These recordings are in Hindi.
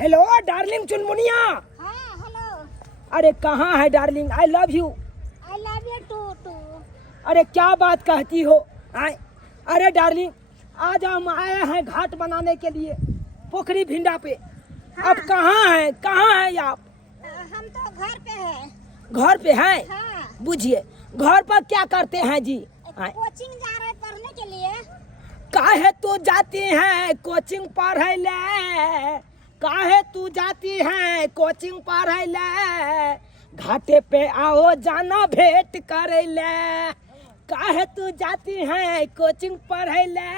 हेलो डार्लिंग चुनमुनिया। हाँ हेलो। अरे कहाँ है darling? I love you. I love you too. अरे क्या बात कहती हो? आए अरे डार्लिंग, आज हम आए हैं घाट बनाने के लिए पोखरी भिंडा पे। हाँ। अब कहाँ हैं आप? हम तो घर पे हैं। घर पे हैं? हाँ। बुझिए, घर पर क्या करते हैं जी? कोचिंग जा रहे पढ़ने के लिए। काहे तू जाती हैं कोचिंग पढ़े ले? काहे तू जाती हैं कोचिंग पढ़े ले? घाटे पे आओ जाना भेंट करे ले। काहे तू जाती हैं कोचिंग पढ़े ले?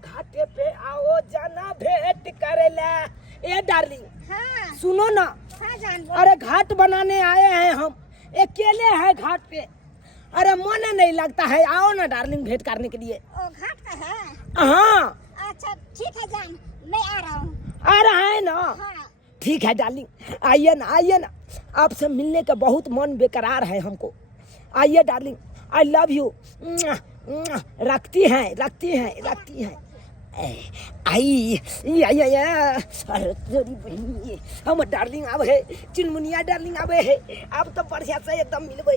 घाटे पे आओ जाना भेंट करे ले। ए डार्लिंग हाँ। सुनो ना। हाँ जान बोल। अरे घाट बनाने आए हैं हम, अकेले हैं घाट पे। अरे मन नहीं लगता है, आओ ना डार्लिंग भेंट करने के लिए। ओ घाट का है। हाँ अच्छा ठीक है जान, मैं आ रहा हूँ। आ रहा है ना? हाँ। ठीक है डार्लिंग, आइए ना। आपसे मिलने का बहुत मन बेकरार है हमको। आइए डार्लिंग, आई लव यू। रखती हैं। आई अरे तेरी बहनी, हम डार्लिंग अब है चुनमुनिया डार्लिंग अब है। अब तो बढ़िया से एकदम मिलबे।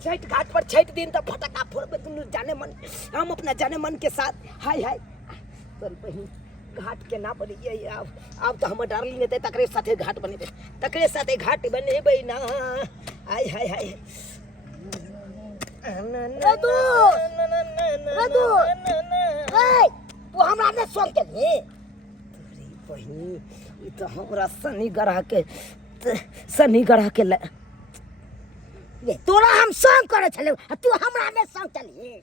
छठ घाट पर छठ दिन तो फटका फोड़बे तुम जाने मन, हम अपना जाने मन के साथ। हाय तेरी बहनी घाट के ना बनिए। अब तो हम डार्लिंग है तकरे साथे घाट बनेबे, ना। हाय रदू तू हमरा ने सोच के ले तोरी बहिनी। ई तो हमरा शनि ग्रह के ले तोरा हम संग करे छले, तू हमरा ने संग चली।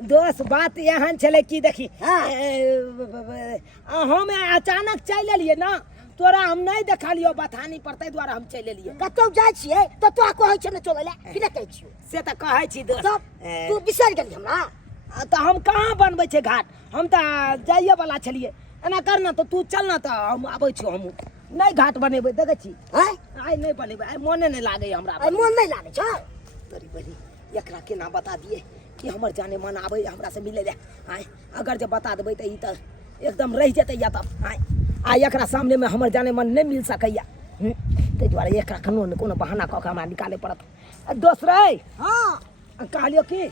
दोस्त बात यहाँ चले की देखी। हाँ। हम अचानक चल एलिए ना, तोरा हम नहीं देखा लियो, बतानी पड़ते द्वारा हम चल एलिए। कतौ जाय छियै त तोरा कहै छै न चले ले, कि नै कहै छियो? से तो कहै छी दोस्त। तू बिसर गेली हमरा। तो हम कहाँ बनबै छे घाट, हम तो जाइए वाला छलिए। एना करना तो तू चलना तो हम आबै छी। हम नहीं घाट बनेबै, देखै छी। हैं आइ नहीं बनेबै, आइ मोने नहीं लागे हमरा। आई मन नहीं लागे छ। तोरी बहिनी एकरा केना बता दिए कि हमर जाने मन आबै हमरा से मिले ले। आइ अगर जब बता देबै त ई त एकदम रह जेतै या तब। आइ एकरा सामने में हमर जाने मन नहीं मिल सकैया। ताहि दुआरे एकरा कोनो बहाना कऽ के हमरा निकाले पड़त। दोस्त रे, हां कहलियो कि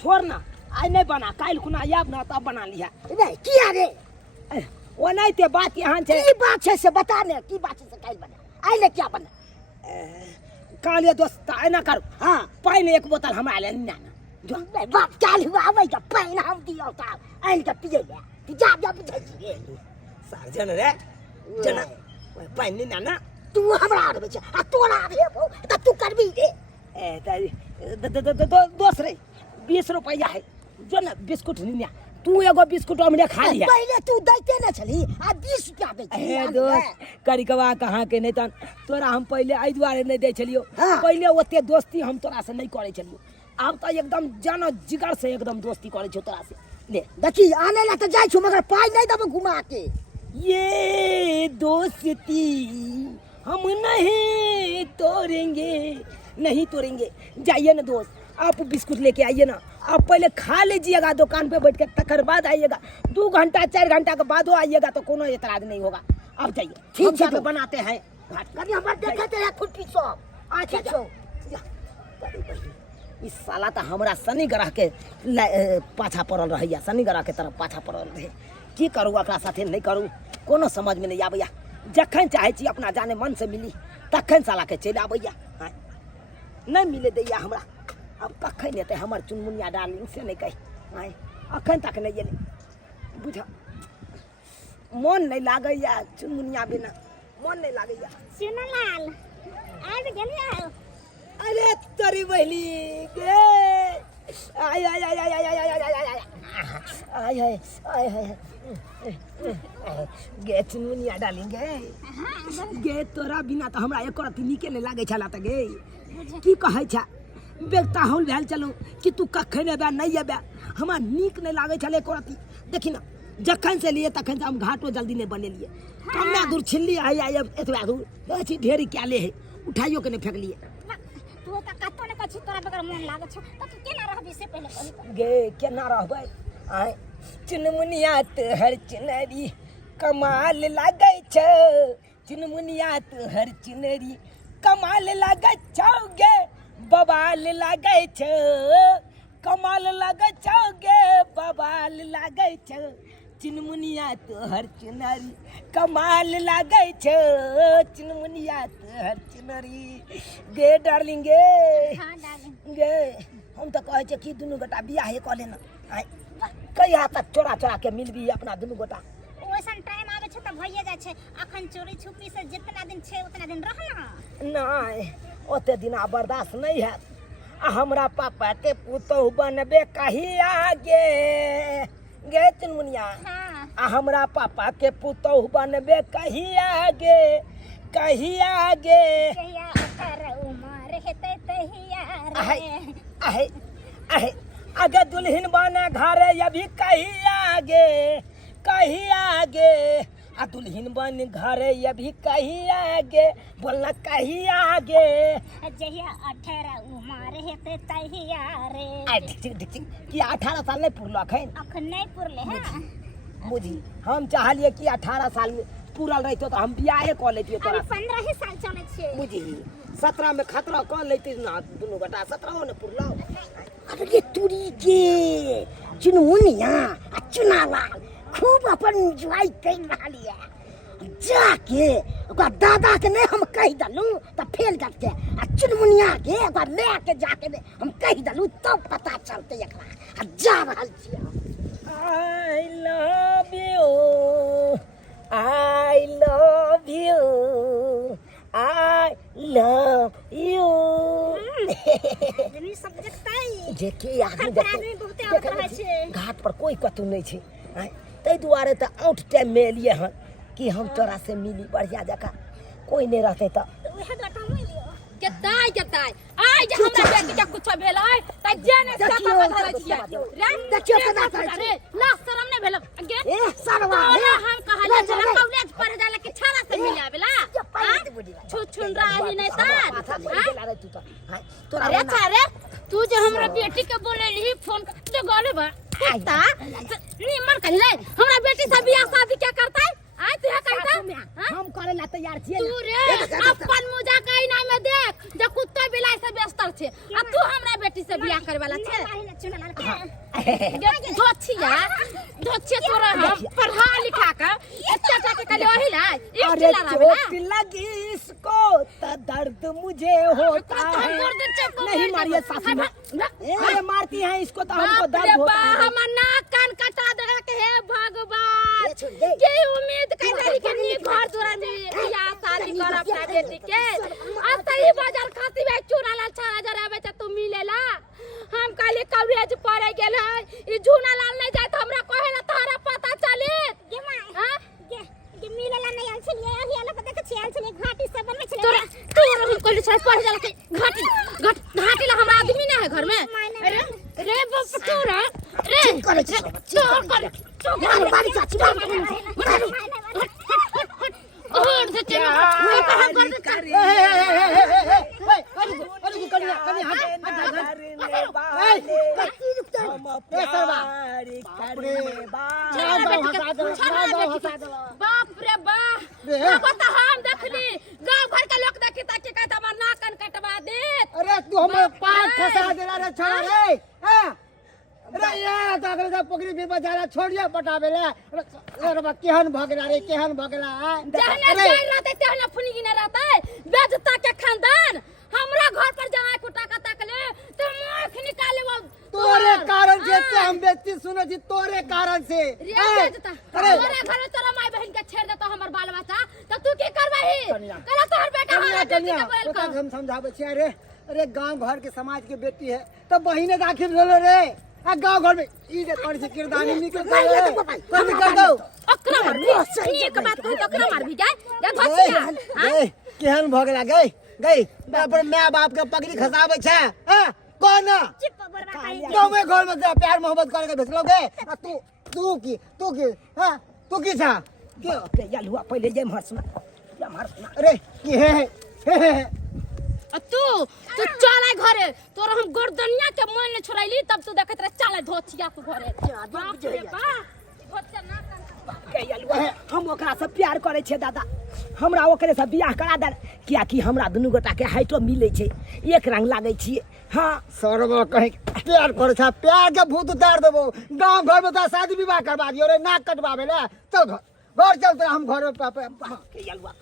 छोड़ ना, आई नहीं बना, काल खुना आब ना तब बना लिया। नहीं किया रे? वो नहीं ते बात यहाँ छे। की बात छै से बता ने, की बात छै से काल बना। आई ले क्या बना? कहलियो दोस्त एना कर, हां पानी एक बोतल हमरा ले ना। जो बात काल हुआ आबै त पानी हम दियो त आइ के पिए ले। तू जा बुझै छी सार्जन रे जना पानी ना ना। तू हमरा आबै छ आ तोरा आबै हो त तू करबी रे। दोस्त रे 20 रुपया है जो ना बिस्कुट लिया। तू एगो बिस्कुट हमने खा लिया। पहले तू दैते न छली, आ 20 रुपया दै छी। ए दोस्त करिकवा कहाँ के नहीं तन तोरा हम पहले आई दुआरे नहीं दे छलियो। हाँ। पहले ओते दोस्ती हम तोरा से नहीं करे छलियो। अब तो एकदम जानो जिगर से एकदम दोस्ती करे छो तोरा से। ले देखी आने ला त जाय छु, मगर पाई नहीं दब घुमा के। ये दोस्ती हम नहीं तोड़ेंगे। जाइए ना दोस्त, आप बिस्कुट लेके आइए ना। आप पहले खा लीजिएगा दुकान पे बैठ के, तकर बाद आइएगा। 2 घंटा 4 घंटा के बाद आइएगा तो कोनो एतराज नहीं होगा। आप जाइए, ठीक है तो बनाते हैं घाट। कभी हम देखते हैं खुद सब। अच्छा छो इस साला तो हमरा शनि ग्रह के पाछा पड़ल रहैया, शनि ग्रह के तरफ पाछा पड़ल रहे। की करूँ एकरा साथे नहीं करूँ, कोनो समझ में नहीं आबैया। जखन चाहे छी अपना जाने मन से मिली तखन साला के चल आबैया। नहीं मिले दैया हमरा। अब कखन एतै हमर चुनमुनिया डार्लिंग से नहीं कही। अखन तक नहीं एलै, बुझ मन नहीं लागैया चुनमुनिया बिना, मन नहीं लागैया। सुनलाल आबि गेलियै। अरे तोरी बहली गे, आय आय आय आय आय आय आय आय आय आय आय गे चुनमुनिया डार्लिंग गे तोरा बिना तो हमरा एको रत्ती नीके नहीं लागे छला। त गे की कहै छ बेटा होल भेल चलू कि तू कखन एबे नहीं एबे, हमरा नीक नहीं लागे छले एको रत्ती। देखी ना जखन से लिए तखन से हम घाटो जल्दी नहीं बनेलिए। कन्ना दूर छिल्ली आय आय एतबा दूर देखी ढेरी क्या ले है, उठाइयो के नहीं फेंक लिए। तू त कतो न कछि तोरा बगर मन लागे छ त तू केना रहबी से पहले कहि। गे केना रहबै? आय चुनमुनिया तोहर चुनरी कमाल लागे छ चुनमुनिया तोहर चुनरी कमाल लागे छौगे बवाल लागे छ कमाल लागे छौगे बवाल लागे छ चुनमुनिया तोहर चुनरी कमाल लागे छ चुनमुनिया तोहर चुनरी गे डार्लिंग गे हाँ डार्लिंग गे हम तो कहे छे कि दुनू गोटा बियाहे क लेना आय कहिया तक चोरा चोरा के मिलबी अपना दुनू गोटा ओइसन टाइम आवे छै त भइए जाय छै अखन चोरी छुपी से जितना दिन छै उतना दिन रहना नहीं ओते दिन बर्दाश्त नहीं है आ हमरा पापा के पुतोह बनबे कहिया गे गे चुनमुनिया हाँ आ हमरा पापा के पुतोह बनबे कहिया गे कहिया गे कहिया अकर उमर हेतै तहिया आहे रे आहे आहे आगे दुल्हन बने घरे अभी कहिया गे कहिया गे आ दुल्हन बन घरे अभी कहिया गे बोलना कहिया गे जहिया 18 उमर हेतै तहिया रे आ ढिक कि 18 साल नहीं पुरल अखन अखन नहीं पुरले हैं बुझी हम चाहलिए कि 18 साल में पूरल रहते तो हम बियाहे क लेतिए तोरा अभी 15 ही साल चले छे बुझी 17 में खतरा क लेती ना दुनू गोटा 17 ने पुरल अरे तुरी के चुनमुनिया आ चुनालाल खूब अपन जुआई कई रहलिए जाके ओकरा दादा के नहीं हम कह दलू त फेल करके आ चुनमुनिया के ओकरा ले के जाके हम कह दलू तब पता चलते एकरा आ जा रहल छियै I love you I love you I love you जनी सब्जेक्ट ताई जे के आदमी आदमी बहुते आवत रहे छे घाट पर कोई कतू नहीं छे तै दुआरे त आउट टाइम में एलिए हन कि हम तोरा से मिली बढ़िया जगह कोई नहीं रहते त उहे दटा में लियो केताई आइ जे हमरा बेटी के कुछ भेलै त जेने से पता धरै छियै रे देखियो केना करै छै रे ला शरम नै भेल गे ए सरवा तोरा हम कहलिए जे कॉलेज पढ़ जाला कि छाड़ा से मिले आबेला छु छुन रही नै तोरा अरे छारे तू जे हमरा बेटी के बोले रही फोन तो गले बा ता निमन कहले हमरा बेटी से बियाह शादी क्या करता है आय तू है कहता हम करे ला तैयार छियै तू रे अपन मुजा कहिना में देख जे कुत्ता बिलाई से बेस्तर छे आ तू हमरा बेटी से बियाह करे वाला छे धोछिया तोरा हम पढ़ा लिखा के एते के कहले ओही ना अरे चोट लगी इसको त दर्द मुझे होता है नहीं मारिए सासू माँ अरे मारती हैं इसको तो हमको दर्द होता है हम नाक कान कटा दे के हे भगवान के उम्मीद कर रही के नी घर दुरा नी या शादी कर अपना बेटी के आ सही बाजार खाती में चूना लाल 4000 आवे त तू मिलेला हम काले कवरेज पड़े गेल है ई झूना लाल नहीं जाए त हमरा कहे ना तारा पता चले गे माय हां गे मिलेला नहीं आल छलिए अभी आला पता के छल छलिए घाटी से बनवे छलिए तोरा हम कोली छड़ पड़ जाला के घाटी ला हमरा आदमी ना है घर में अरे रे बाप तोरा रे करे छै चोर कर बारी चाची और से चल मैं काम कर बाप रे बाप बता हम देखली गांव घर के लोग देखी ताकि कहता हमर नाकन कटवा दे अरे तू हमर पाग फंसा देला रे छोरा रे हां अरे यार तो अगर पकड़ी भी बजारा छोड़िए पटावे ले अरे बा केहन भगला रे केहन भगला जहने जोई रहते तेहने फुनी गिने रहते बेजता के खानदान हमरा घर पर जाए कुटा का तकले तो मुख निकाले वो तोरे कारण से ते हम बेइज्जती सुनो जी तोरे कारण से रे बेजता तोरे घर में तोरा माई बहन के छेड़ देता हमर बाल बच्चा तो तू की करबही कला तोहर बेटा हमरा बेटी के बोल तो हम समझावे छी अरे गांव घर के समाज के बेटी है तो बहिने दाखिल होलो रे आ गांव घर में ई जे तोरी से किरदानी निकल गए कर निकल दो अकरा मार एक बात कह अकरा मार भी जाए या धसिया गई केहन भगला गई पर माय बाप के पगड़ी खसावे छे हां कौन चिप बरबा काई गांव में घर में प्यार मोहब्बत करके भेजलोगे तू की हां तू की छा के याल हुआ पहले जे मार सुना अरे की है तू चल आय घरे तोरा हम गर्दनिया के मोल ने छोड़ैली तब तू देखत रह चल धोचिया तू घरे बाप रे बाप धोचिया ना हम ओकरा से प्यार करे छे दादा हमरा ओकरे से बियाह करा दे किया कि हमरा दुनू गोटा के हाइटो मिले छे एक रंग लागे छिए हां सरवा कहीं प्यार करे छा प्यार के भूत उतार देबो गांव घर में तो शादी विवाह करवा दियो रे नाक कटवावे ले चल घर चल तो हम घर में के यलवा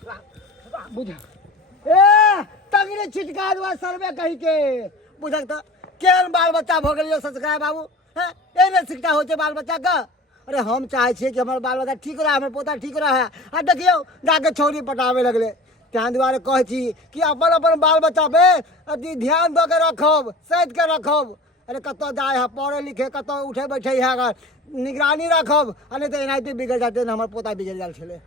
बुझ ए तगड़े छिटका दुआ सरवे कहीं के बुझक तो केन बाल बच्चा भ गेलियो ससकाय बाबू हैं एने शिक्षा होचे बाल बच्चा का अरे हम चाहे छे कि हमर बाल बच्चा ठीक रहे हमर पोता ठीक रहे आ देखियो जाके छोरी पटावे लगले त्यां दुआरे कह छी कि अपन अपन बाल बच्चा पे अति ध्यान द के रखब सैद के रखब अरे कतो जाए है पढ़े लिखे कतो उठे बैठे है अगर निगरानी रखब अने तो एनाइते बिगड़ जाते हमर पोता बिगड़ जाल छले